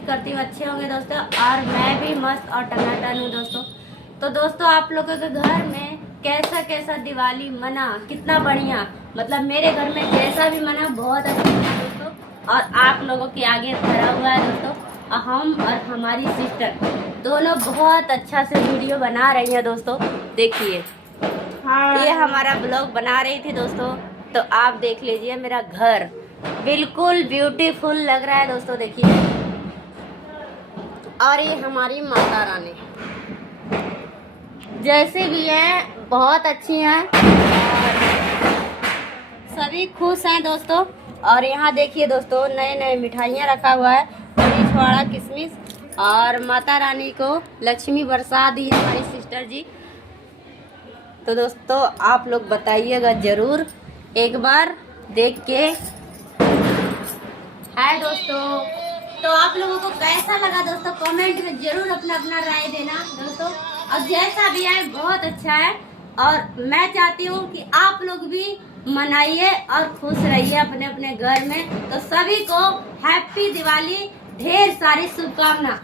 उम्मीद करती हूँ अच्छे होंगे दोस्तों। और मैं भी मस्त और टनाटन हूँ दोस्तों। तो दोस्तों आप लोगों के घर में कैसा कैसा दिवाली मना, कितना बढ़िया, मतलब मेरे घर में जैसा भी मना बहुत अच्छा मना दोस्तों। और आप लोगों के आगे भरा हुआ है दोस्तों। और हम और हमारी सिस्टर दोनों बहुत अच्छा से वीडियो बना रही हैं दोस्तों। देखिए ये हमारा ब्लॉग बना रही थी दोस्तों। तो आप देख लीजिए, मेरा घर बिल्कुल ब्यूटीफुल लग रहा है दोस्तों, देखिए। और ये हमारी माता रानी जैसे भी हैं बहुत अच्छी हैं और सभी खुश हैं दोस्तों। और यहाँ देखिए दोस्तों, नए नए मिठाइयाँ रखा हुआ है, बड़ी छुआड़ा किशमिश। और माता रानी को लक्ष्मी बरसा दी है हमारी सिस्टर जी। तो दोस्तों आप लोग बताइएगा ज़रूर एक बार देख के। हाय दोस्तों, तो आप लोगों को कैसा लगा दोस्तों, कमेंट में ज़रूर अपना अपना राय देना दोस्तों। और जैसा भी है बहुत अच्छा है। और मैं चाहती हूँ कि आप लोग भी मनाइए और खुश रहिए अपने अपने घर में। तो सभी को हैप्पी दिवाली, ढेर सारी शुभकामना।